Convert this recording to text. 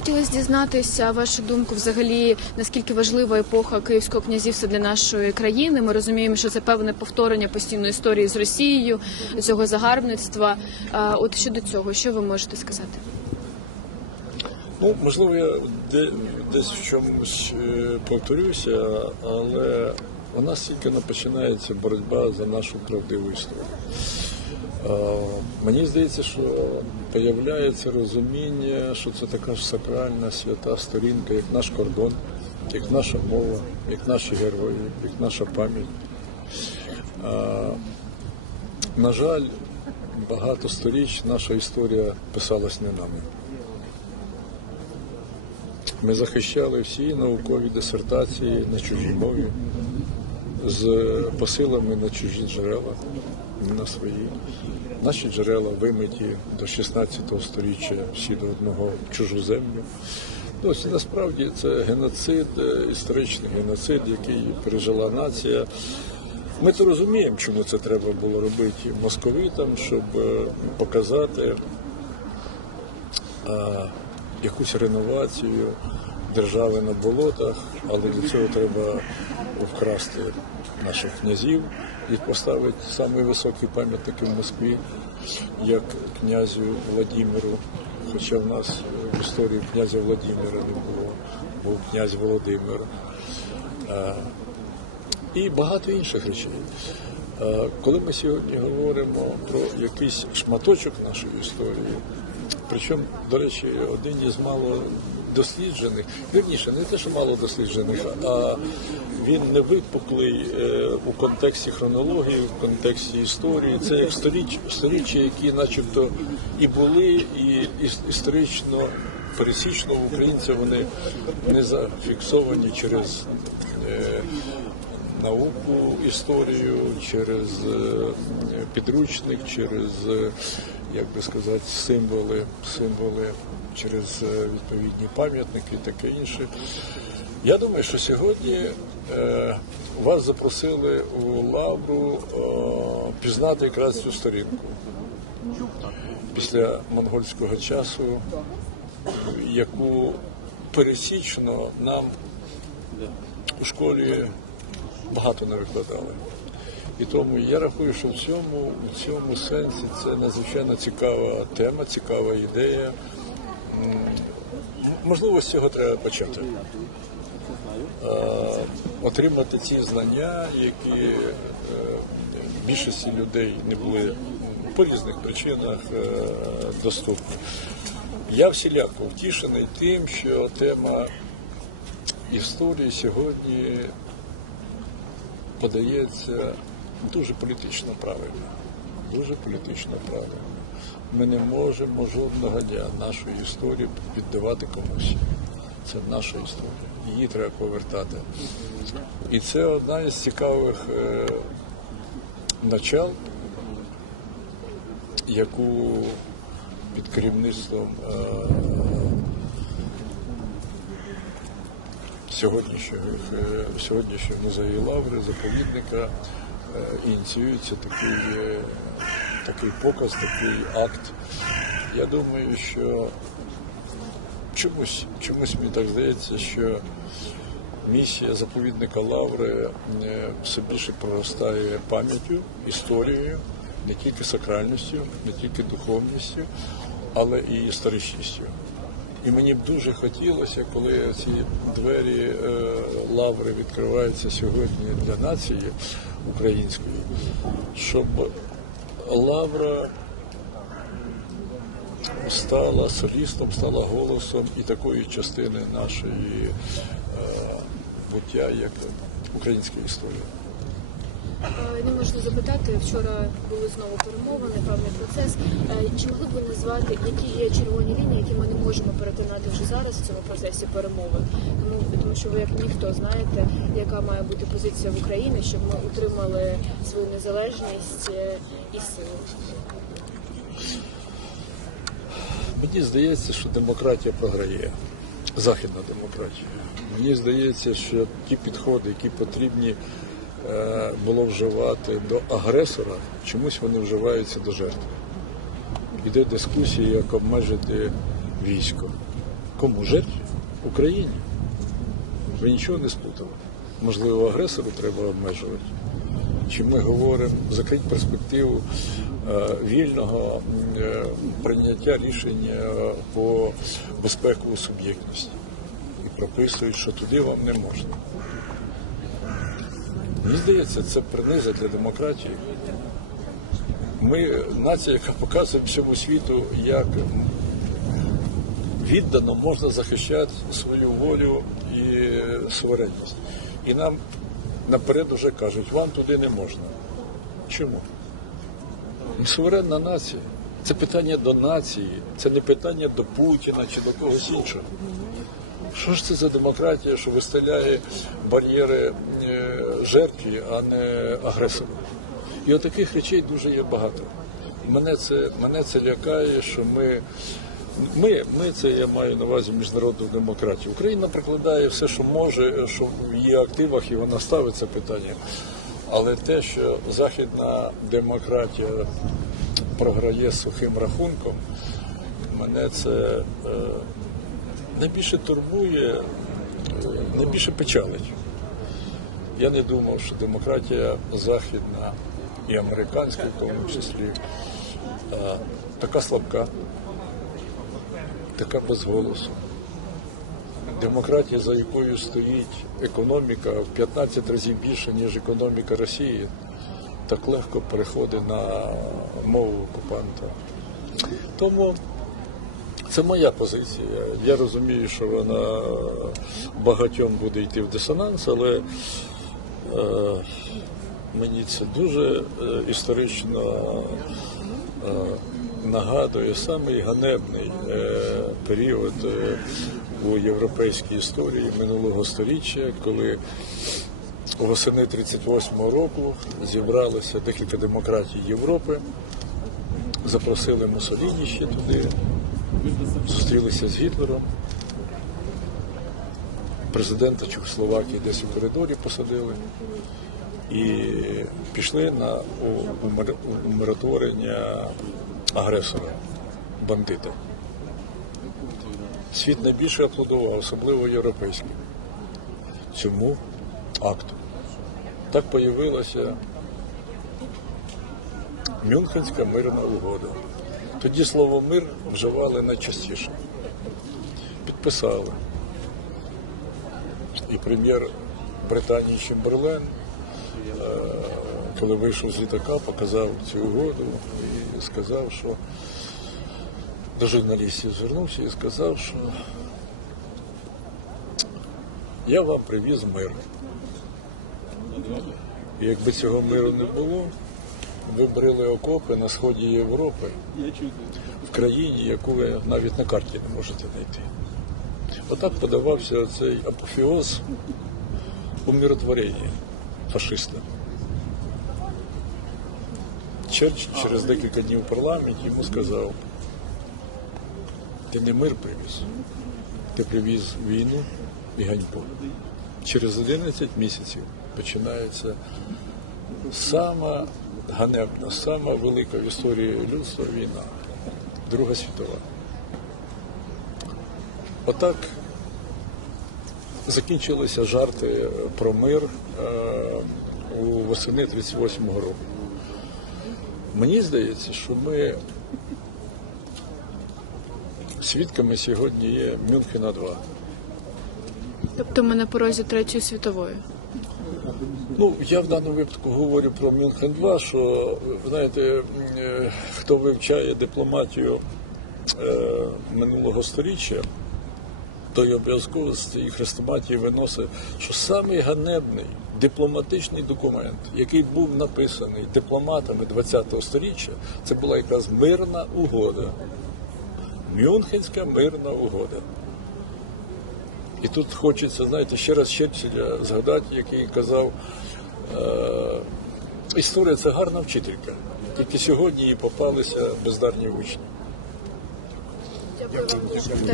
Хотілося дізнатися вашу думку взагалі, наскільки важлива епоха Київського князівства для нашої країни. Ми розуміємо, що це певне повторення постійної історії з Росією, цього загарбництва. От щодо цього, що ви можете сказати? Ну, можливо, я де- десь в чомусь е, повторюся, але у нас тільки починається боротьба за нашу правдиву історію. Е, Мені здається, що появляється розуміння, що це така ж сакральна свята сторінка, як наш кордон, як наша мова, як наші герої, як наша пам'ять. Е, На жаль, багато сторіч наша історія писалась не нами. Ми захищали всі наукові дисертації на чужій мові з посилами на чужі джерела, на свої. Наші джерела вимиті до 16 століття всі до одного в чужу землю. Ось насправді це геноцид, е, історичний геноцид, який пережила нація. Ми то розуміємо, чому це треба було робити московитам, щоб е, показати а, якусь реновацію держави на болотах, але для цього треба вкрасти наших князів і поставити самі високі пам'ятники в Москві, як князю Владимиру. Хоча в нас в історії князя Владимира не було, був князь Володимир. І багато інших речей. Коли ми сьогодні говоримо про якийсь шматочок нашої історії, причому, до речі, один із мало досліджених, вірніше, не те, що мало досліджених, а він не випуклий е, у контексті хронології, в контексті історії. Це як сторіч, сторіччя, які начебто і були, і іс- історично пересічного українця вони не зафіксовані через. е, науку, історію, через е, підручник, через, як би сказати, символи, символи, через е, відповідні пам'ятники і таке інше. Я думаю, що сьогодні е, вас запросили у лавру е, пізнати якраз цю сторінку. Після монгольського часу, яку пересічно нам у школі багато не викладали. І тому я рахую, що в цьому, в цьому сенсі це надзвичайно цікава тема, цікава ідея. Можливо, з цього треба почати. Отримати ці знання, які е, більшості людей не були по різних причинах е, доступні. Я всіляко втішений тим, що тема історії сьогодні подається дуже політично правильно. Дуже політично правильно. Ми не можемо жодного дня нашої історії віддавати комусь. Це наша історія. Її треба повертати. І це одна із цікавих е, начал, яку під керівництвом е, сьогоднішнього, е, сьогоднішнього музею лаври, заповідника ініціюється такий, е, такий показ, такий акт. Я думаю, що чомусь, чомусь мені так здається, що місія заповідника Лаври е, все більше проростає пам'яттю, історією, не тільки сакральністю, не тільки духовністю, але і історичністю. І мені б дуже хотілося, коли ці двері е, лаври відкриваються сьогодні для нації української, щоб лавра стала солістом, стала голосом і такої частини нашої е, буття, як українська історія. Е, Не можу запитати. Вчора були знову перемовини, певний процес. Е, Чи могли б ви назвати, які є червоні лінії, які ми не можемо перетинати вже зараз в цьому процесі перемовин? Тому, тому що ви як ніхто знаєте, яка має бути позиція в Україні, щоб ми утримали свою незалежність е, і силу. Мені здається, що демократія програє. Західна демократія. Мені здається, що ті підходи, які потрібні було вживати до агресора, чомусь вони вживаються до жертви. Іде дискусія, як обмежити військо. Кому жертві? Україні. Ви нічого не сплутали. Можливо, агресору треба обмежувати. Чи ми говоримо закрити перспективу е, вільного е, прийняття рішення по безпекову суб'єктності і прописують, що туди вам не можна. Мені здається, це приниза для демократії. Ми нація, яка показує всьому світу, як віддано можна захищати свою волю і суверенність. І нам наперед уже кажуть, вам туди не можна. Чому? Суверенна нація. Це питання до нації, це не питання до Путіна чи до когось іншого. Що ж це за демократія, що виставляє бар'єри е, жертві, а не агресору? І от таких речей дуже є багато. Мене це, мене це лякає, що ми, ми, ми це я маю на увазі міжнародну демократію. Україна прикладає все, що може, що в її активах, і вона ставить це питання. Але те, що західна демократія програє сухим рахунком, мене це е, найбільше турбує, найбільше печалить. Я не думав, що демократія західна і американська в тому числі така слабка, така без голосу. Демократія, за якою стоїть економіка в 15 разів більше, ніж економіка Росії, так легко переходить на мову окупанта. Тому це моя позиція. Я розумію, що вона багатьом буде йти в дисонанс, але е, мені це дуже е, історично е, нагадує самий ганебний е, період е, у європейській історії минулого століття, коли восени 38-го року зібралися декілька демократій Європи, запросили Муссоліні ще туди, зустрілися з Гітлером. Президента Чехословакії десь у коридорі посадили і пішли на умиротворення агресора, бандита. Світ найбільше аплодував, особливо європейський, цьому акту. Так появилася Мюнхенська мирна угода. Тоді слово мир вживали найчастіше. Підписали. І прем'єр Британії Чемберлен, е, коли вийшов з літака, показав цю угоду і сказав, що до журналістів звернувся і сказав, що я вам привіз мир. І якби цього миру не було, ви брили окопи на сході Європи в країні, яку ви навіть на карті не можете знайти. Отак подавався цей апофеоз умиротворення фашиста. Черч через декілька днів в парламенті йому сказав, ти не мир привіз, ти привіз війну і ганьбу. Через 11 місяців починається сама ганебна, сама велика в історії людства війна, Друга світова. Отак закінчилися жарти про мир е, у восени 38-го року. Мені здається, що ми свідками сьогодні є Мюнхена 2. Тобто ми на порозі Третьої світової. Ну, я в даному випадку говорю про Мюнхен 2, що знаєте, е, хто вивчає дипломатію е, минулого сторіччя, той обов'язково з цієї хрестоматії виносить, що самий ганебний дипломатичний документ, який був написаний дипломатами ХХ століття, це була якраз мирна угода. Мюнхенська мирна угода. І тут хочеться, знаєте, ще раз Черчилля згадати, який казав, е, історія це гарна вчителька. Тільки сьогодні їй попалися бездарні учні. Дякую вам.